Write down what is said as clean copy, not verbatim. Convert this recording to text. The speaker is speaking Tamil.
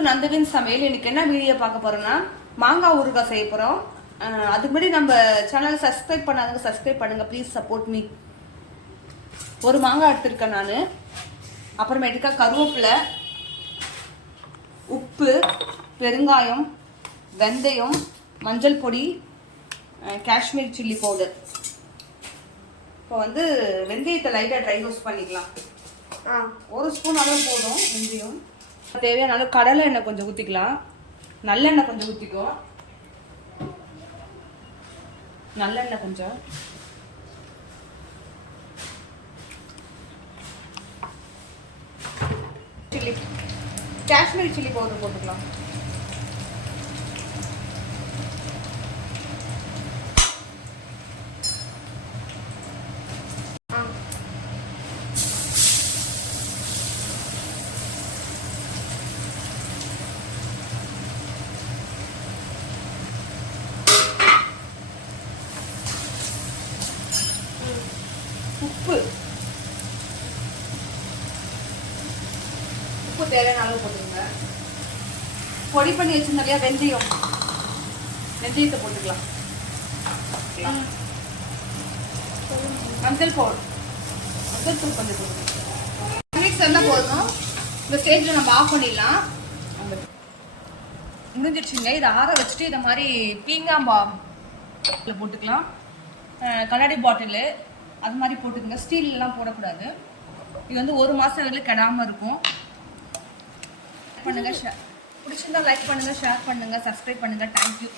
வெல்கம் டு நந்தவின் சமையல். இன்னைக்கு என்ன வீடியோ பார்க்க போறோம்னா மாங்காய் ஊறுகாய் செய்ய போறோம். அதுக்கு முன்னாடி நம்ம சேனலை சப்ஸ்கிரைப் பண்ணாதவங்க சப்ஸ்கிரைப் பண்ணுங்க, ப்ளீஸ் சப்போர்ட் மீ. ஒரு மாங்காய் எடுத்திருக்கேன் நான். அப்புறமேட்டுக்கா கருவேப்பிலை, உப்பு, பெருங்காயம், வெந்தயம், மஞ்சள் பொடி, காஷ்மீர் சில்லி பவுடர். இப்போ வந்து வெந்தயத்தை லைட்டாக ட்ரை ரோஸ்ட் பண்ணிக்கலாம். ஒரு ஸ்பூன் அளவு போதும் வெந்தயம். தேவையான அளவு கடலை எண்ணெய் கொஞ்சம் ஊற்றிக்கலாம். நல்லெண்ணெய் கொஞ்சம் ஊற்றிக்கோ. நல்லெண்ணெய் கொஞ்சம், சில்லி காஷ்மீரி சில்லி பவுடர் போட்டுக்கலாம். உப்பு தேவையான அளவு போட்டுருங்க. பொடி பண்ணி வச்சிருந்தா வெந்தயம், வெந்தயத்தை போட்டுக்கலாம். மஞ்சள் பவுடர், மஞ்சள் தூள் கொஞ்சம் போட்டுக்கலாம். மினிட்ஸ் இருந்தால் போதும். இந்த ஸ்டேஜில் நம்ம ஆஃப் பண்ணிடலாம். முடிஞ்சிடுச்சுங்க. இதை ஆற வச்சுட்டு இதை மாதிரி பீங்காய் போட்டுக்கலாம். கண்ணாடி பாட்டிலு அது மாதிரி போட்டுக்கோங்க. ஸ்டீல்லாம் போடக்கூடாது. இது வந்து 1 மாதம் வரைக்கும் கெடாமல் இருக்கும். பண்ணுங்கள், பிடிச்சிருந்தா லைக் பண்ணுங்கள், ஷேர் பண்ணுங்கள், சப்ஸ்கிரைப் பண்ணுங்கள். தேங்க்யூ.